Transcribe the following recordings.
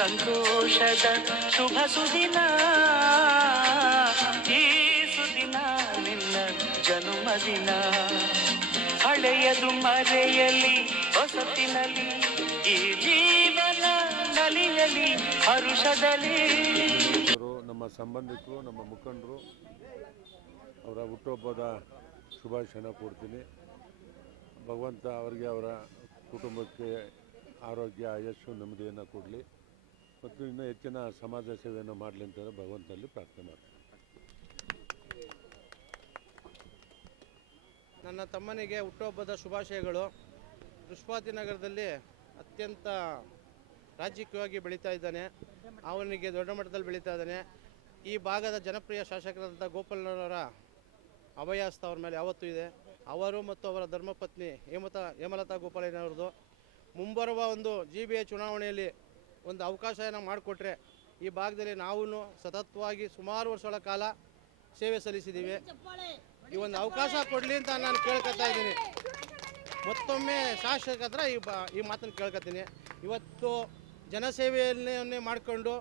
ಸಂತೋಷದ ಶುಭ ಸುದಿನ, ಈ ಸುದಿನ ನಿನ್ನ ಜನ್ಮದಿನ. ಹಳೆಯದು ಮರೆಯಲಿ ಹೊಸತಿನಲ್ಲಿ, ಈ ಜೀವನ ನಲಿಯಲಿ ಹರುಷದಲ್ಲಿ. ನಮ್ಮ ಸಂಬಂಧಿಕರು, ನಮ್ಮ ಮುಖಂಡರು, ಅವರ ಹುಟ್ಟುಹಬ್ಬದ ಶುಭಾಶಯನ ಕೊಡ್ತೀನಿ. ಭಗವಂತ ಅವರಿಗೆ, ಅವರ ಕುಟುಂಬಕ್ಕೆ ಆರೋಗ್ಯ, ಆಯಸ್ಸು, ನೆಮ್ಮದಿಯನ್ನು ಕೊಡಲಿ ಮತ್ತು ಇನ್ನೂ ಹೆಚ್ಚಿನ ಸಮಾಜ ಸೇವೆಯನ್ನು ಮಾಡಲಿ ಅಂತ ಭಗವಂತನಲ್ಲಿ ಪ್ರಾರ್ಥನೆ ಮಾಡ್ತೀನಿ. ನನ್ನ ತಮ್ಮನಿಗೆ ಹುಟ್ಟುಹಬ್ಬದ ಶುಭಾಶಯಗಳು. ವೃಷಭಾವತಿ ನಗರದಲ್ಲಿ ಅತ್ಯಂತ ರಾಜಕೀಯವಾಗಿ ಬೆಳೀತಾ ಇದ್ದಾನೆ. ಅವನಿಗೆ ದೊಡ್ಡ ಮಟ್ಟದಲ್ಲಿ ಬೆಳೀತಾ ಇದ್ದಾನೆ. ಈ ಭಾಗದ ಜನಪ್ರಿಯ ಶಾಸಕರಾದಂಥ ಗೋಪಾಲನವರ ಅಭಯಾಸ್ತ ಅವ್ರ ಮೇಲೆ ಯಾವತ್ತೂ ಇದೆ. ಅವರು ಮತ್ತು ಅವರ ಧರ್ಮಪತ್ನಿ ಹೇಮಲತಾ ಗೋಪಾಲಯ್ಯನವ್ರದ್ದು ಮುಂಬರುವ ಒಂದು GBA ಚುನಾವಣೆಯಲ್ಲಿ ಒಂದು ಅವಕಾಶನ ಮಾಡಿಕೊಟ್ರೆ ಈ ಭಾಗದಲ್ಲಿ ನಾವು ಸತತವಾಗಿ ಸುಮಾರು ವರ್ಷಗಳ ಕಾಲ ಸೇವೆ ಸಲ್ಲಿಸಿದ್ದೀವಿ. ಈ ಒಂದು ಅವಕಾಶ ಕೊಡಲಿ ಅಂತ ನಾನು ಕೇಳ್ಕೊತಾ ಇದ್ದೀನಿ. ಮತ್ತೊಮ್ಮೆ ಶಾಸಕ ಹತ್ರ ಈ ಮಾತನ್ನು ಕೇಳ್ಕೊತೀನಿ. ಇವತ್ತು ಜನಸೇವೆಯನ್ನೇ ಮಾಡಿಕೊಂಡು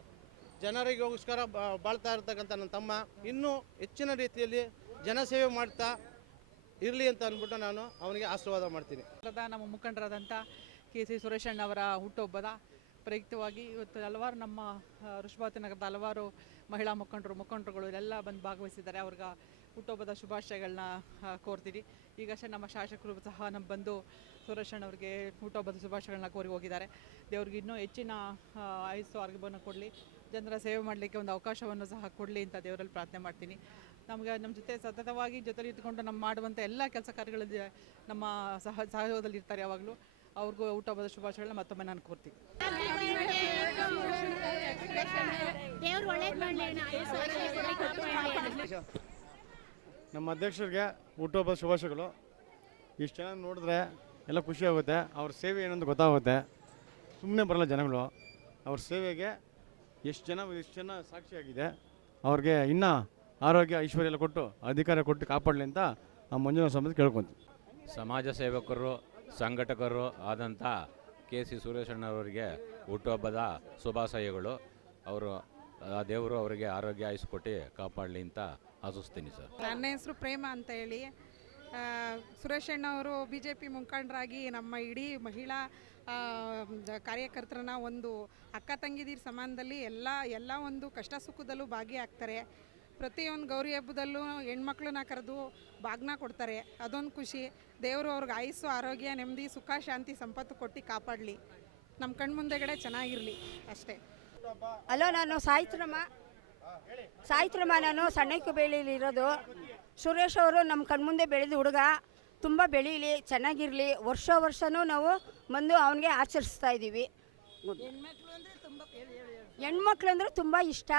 ಜನರಿಗೋಸ್ಕರ ಬಾಳ್ತಾ ಇರ್ತಕ್ಕಂಥ ನನ್ನ ತಮ್ಮ ಇನ್ನೂ ಹೆಚ್ಚಿನ ರೀತಿಯಲ್ಲಿ ಜನಸೇವೆ ಮಾಡ್ತಾ ಇರಲಿ ಅಂತ ಅಂದ್ಬಿಟ್ಟು ನಾನು ಅವನಿಗೆ ಆಶೀರ್ವಾದ ಮಾಡ್ತೀನಿ. ನಮ್ಮ ಮುಖಂಡರಾದಂಥ KC ಸುರೇಶಣ್ಣವರ ಹುಟ್ಟುಹಬ್ಬದ ಪ್ರಯುಕ್ತವಾಗಿ ಇವತ್ತು ಹಲವಾರು ನಮ್ಮ ವೃಷಭಾವತಿ ನಗರದ ಹಲವಾರು ಮಹಿಳಾ ಮುಖಂಡರುಗಳು ಎಲ್ಲ ಬಂದು ಭಾಗವಹಿಸಿದ್ದಾರೆ. ಅವ್ರಿಗೆ ಹುಟ್ಟುಹಬ್ಬದ ಶುಭಾಶಯಗಳನ್ನ ಕೋರ್ತೀರಿ. ಈಗಷ್ಟೇ ನಮ್ಮ ಶಾಸಕರು ಸಹ ನಮ್ಮ ಬಂದು ಸುರೇಶಣ್ಣವ್ರಿಗೆ ಹುಟ್ಟುಹಬ್ಬದ ಶುಭಾಶಯಗಳನ್ನ ಕೋರಿ ಹೋಗಿದ್ದಾರೆ. ದೇವ್ರಿಗೆ ಇನ್ನೂ ಹೆಚ್ಚಿನ ಆಯುಸ್ಸು ಆರೋಗ್ಯವನ್ನು ಕೊಡಲಿ, ಜನರ ಸೇವೆ ಮಾಡಲಿಕ್ಕೆ ಒಂದು ಅವಕಾಶವನ್ನು ಸಹ ಕೊಡಲಿ ಅಂತ ದೇವರಲ್ಲಿ ಪ್ರಾರ್ಥನೆ ಮಾಡ್ತೀನಿ. ನಮ್ಮ ಜೊತೆ ಸತತವಾಗಿ ಜೊತೆಲಿ ಇಟ್ಕೊಂಡು ನಮ್ಮ ಮಾಡುವಂಥ ಎಲ್ಲ ಕೆಲಸ ಕಾರ್ಯಗಳಲ್ಲಿ ನಮ್ಮ ಸಹಯೋಗದಲ್ಲಿ ಇರ್ತಾರೆ. ಯಾವಾಗಲೂ ಅವ್ರಿಗೂ ಹುಟ್ಟುಹಬ್ಬದ ಶುಭಾಶಯಗಳನ್ನ ಮತ್ತೊಮ್ಮೆ ನಾನು ಕೋರ್ತೀನಿ. ನಮ್ಮ ಅಧ್ಯಕ್ಷರಿಗೆ ಹುಟ್ಟುಹಬ್ಬದ ಶುಭಾಶಯಗಳು. ಇಷ್ಟು ಜನ ನೋಡಿದ್ರೆ ಎಲ್ಲ ಖುಷಿ ಆಗುತ್ತೆ. ಅವ್ರ ಸೇವೆ ಏನಂತ ಗೊತ್ತಾಗುತ್ತೆ. ಸುಮ್ಮನೆ ಬರಲ್ಲ ಜನಗಳು. ಅವ್ರ ಸೇವೆಗೆ ಎಷ್ಟು ಜನ ಸಾಕ್ಷಿಯಾಗಿದೆ. ಅವ್ರಿಗೆ ಇನ್ನೂ ಆರೋಗ್ಯ ಐಶ್ವರ್ಯ ಎಲ್ಲ ಕೊಟ್ಟು ಅಧಿಕಾರ ಕೊಟ್ಟು ಕಾಪಾಡಲಿ ಅಂತ ಆ ಮಂಜುನಾಥ ಸ್ವಾಮಿ ಕೇಳ್ಕೊತೀವಿ. ಸಮಾಜ ಸೇವಕರು, ಸಂಘಟಕರು ಆದಂಥ KC ಸುರೇಶಣ್ಣವರಿಗೆ ಹುಟ್ಟುಹಬ್ಬದ ಶುಭಾಶಯಗಳು. ಅವರು ದೇವರು ಅವರಿಗೆ ಆರೋಗ್ಯ ಆಯುಸ್ಸು ಕೊಟ್ಟು ಕಾಪಾಡಲಿ ಅಂತ ಆಶಿಸ್ತೀನಿ ಸರ್. ನನ್ನ ಹೆಸರು ಪ್ರೇಮ ಅಂತ ಹೇಳಿ. ಸುರೇಶಣ್ಣವರು BJP ಮುಖಂಡರಾಗಿ ನಮ್ಮ ಇಡೀ ಮಹಿಳಾ ಕಾರ್ಯಕರ್ತರನ್ನ ಒಂದು ಅಕ್ಕ ತಂಗಿದಿರ ಸಮಾನದಲ್ಲಿ ಎಲ್ಲ ಒಂದು ಕಷ್ಟ ಸುಖದಲ್ಲೂ ಭಾಗಿಯಾಗ್ತಾರೆ. ಪ್ರತಿಯೊಂದು ಗೌರಿ ಹಬ್ಬದಲ್ಲೂ ಹೆಣ್ಮಕ್ಳನ್ನ ಕರೆದು ಬಾಗ್ನ ಕೊಡ್ತಾರೆ. ಅದೊಂದು ಖುಷಿ. ದೇವರು ಅವ್ರಿಗೆ ಆಯುಸ್ಸು, ಆರೋಗ್ಯ, ನೆಮ್ಮದಿ, ಸುಖ, ಶಾಂತಿ, ಸಂಪತ್ತು ಕೊಟ್ಟು ಕಾಪಾಡಲಿ. ನಮ್ಮ ಕಣ್ಮುಂದೆಗಡೆ ಚೆನ್ನಾಗಿರಲಿ ಅಷ್ಟೇ. ಹಲೋ, ನಾನು ಸಾಯಿತ್ರಮ್ಮ ನಾನು ಸಣ್ಣಕ್ಕೆ ಬೇಳಿಲಿರೋದು. ಸುರೇಶ್ ಅವರು ನಮ್ಮ ಕಣ್ಮುಂದೆ ಬೆಳೆದ ಹುಡುಗ, ತುಂಬ ಬೆಳೀಲಿ, ಚೆನ್ನಾಗಿರಲಿ. ವರ್ಷವೂ ನಾವು ಬಂದು ಅವನಿಗೆ ಆಚರಿಸ್ತಾ ಇದ್ದೀವಿ. ಹೆಣ್ಮಕ್ಳು ಅಂದರೆ ತುಂಬ ಇಷ್ಟ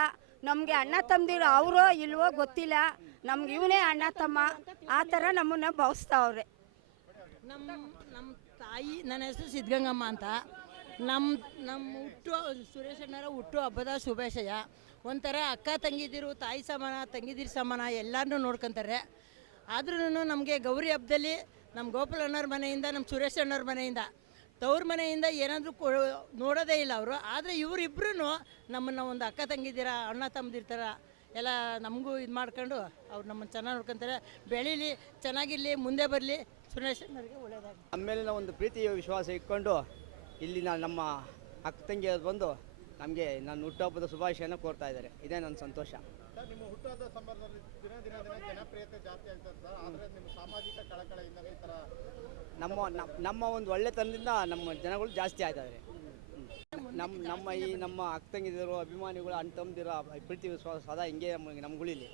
ನಮಗೆ. ಅಣ್ಣ ತಮ್ಮದಿರು ಅವರೋ ಇಲ್ವೋ ಗೊತ್ತಿಲ್ಲ, ನಮ್ಗೆ ಇವನೇ ಅಣ್ಣ ತಮ್ಮ ಆ ಥರ ನಮ್ಮನ್ನು ಭಾವಿಸ್ತಾವ್ರೆ. ನಮ್ಮ ತಾಯಿ, ನನ್ನ ಹೆಸರು ಸಿದ್ಧಗಂಗಮ್ಮ ಅಂತ. ನಮ್ಮ ಸುರೇಶಣ್ಣರ ಹುಟ್ಟು ಹಬ್ಬದ ಶುಭಾಶಯ. ಒಂಥರ ಅಕ್ಕ ತಂಗಿದಿರು, ತಾಯಿ ಸಮಾನ, ತಂಗಿದಿರು ಸಮಾನ ಎಲ್ಲರನ್ನೂ ನೋಡ್ಕೊತಾರೆ. ಆದ್ರೂ ನಮಗೆ ಗೌರಿ ಹಬ್ಬದಲ್ಲಿ ನಮ್ಮ ಗೋಪಾಲಣ್ಣವ್ರ ಮನೆಯಿಂದ, ನಮ್ಮ ಸುರೇಶಣ್ಣವ್ರ ಮನೆಯಿಂದ, ತವ್ರ ಮನೆಯಿಂದ ಏನಾದರೂ ನೋಡೋದೇ ಇಲ್ಲ ಅವರು. ಆದರೆ ಇವರಿಬ್ಬರೂ ನಮ್ಮನ್ನು ಒಂದು ಅಕ್ಕ ತಂಗಿದ್ದೀರ, ಅಣ್ಣ ತಮ್ಮದಿರ್ತಾರ ಎಲ್ಲ ನಮಗೂ ಇದು ಮಾಡ್ಕೊಂಡು ಅವ್ರು ನಮ್ಮನ್ನು ಚೆನ್ನಾಗಿ ನೋಡ್ಕೊತಾರೆ. ಬೆಳೀಲಿ, ಚೆನ್ನಾಗಿರಲಿ, ಮುಂದೆ ಬರಲಿ. ಸುರೇಶಣ್ಣವ್ರಿಗೆ ಒಳ್ಳೆಯದಾಗಲಿ. ಆಮೇಲೆ ಒಂದು ಪ್ರೀತಿ ವಿಶ್ವಾಸ ಇಟ್ಕೊಂಡು ಇಲ್ಲಿ ನಮ್ಮ ಅಕ್ಕ ತಂಗಿ ಬಂದು ನಮಗೆ ನನ್ನ ಹುಟ್ಟುಹಬ್ಬದ ಶುಭಾಶಯನ ಕೋರ್ತಾ ಇದ್ದಾರೆ. ಇದೇ ನನ್ನ ಸಂತೋಷ. ನಿಮ್ಮ ಹುಟ್ಟುಹಬ್ಬದ ಸಂದರ್ಭದಲ್ಲಿ ದಿನ ಜನಪ್ರಿಯತೆ ಜಾಸ್ತಿ ಆಗ್ತದೆ ಸರ್. ಆದರೆ ನಿಮ್ಮ ಸಾಮಾಜಿಕ ಕಳಕಳಿಯಿಂದ ಈ ಥರ ನಮ್ಮ ಒಂದು ಒಳ್ಳೆತನದಿಂದ ನಮ್ಮ ಜನಗಳು ಜಾಸ್ತಿ ಆಗ್ತಾಯಿದ್ದಾರೆ. ನಮ್ಮ ಅಕ್ಕ ತಂಗಿದಿರು, ಅಭಿಮಾನಿಗಳು, ಅಣ್ಣ ತಮ್ಮದಿರು ಪ್ರೀತಿ ವಿಶ್ವಾಸ ಸದಾ ಹಿಂಗೆ ನಮ್ಗಳಿಲ್ಲಿ.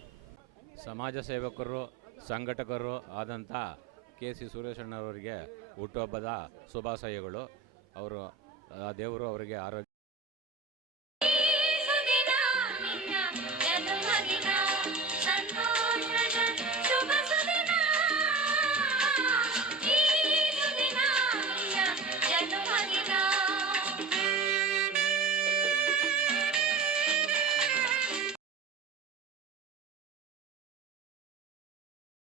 ಸಮಾಜ ಸೇವಕರು, ಸಂಘಟಕರು ಆದಂಥ KC ಸುರೇಶಣ್ಣವರಿಗೆ ಹುಟ್ಟುಹಬ್ಬದ ಶುಭಾಶಯಗಳು. ಅವರು ದೇವರು ಅವರಿಗೆ ಆರೋಗ್ಯ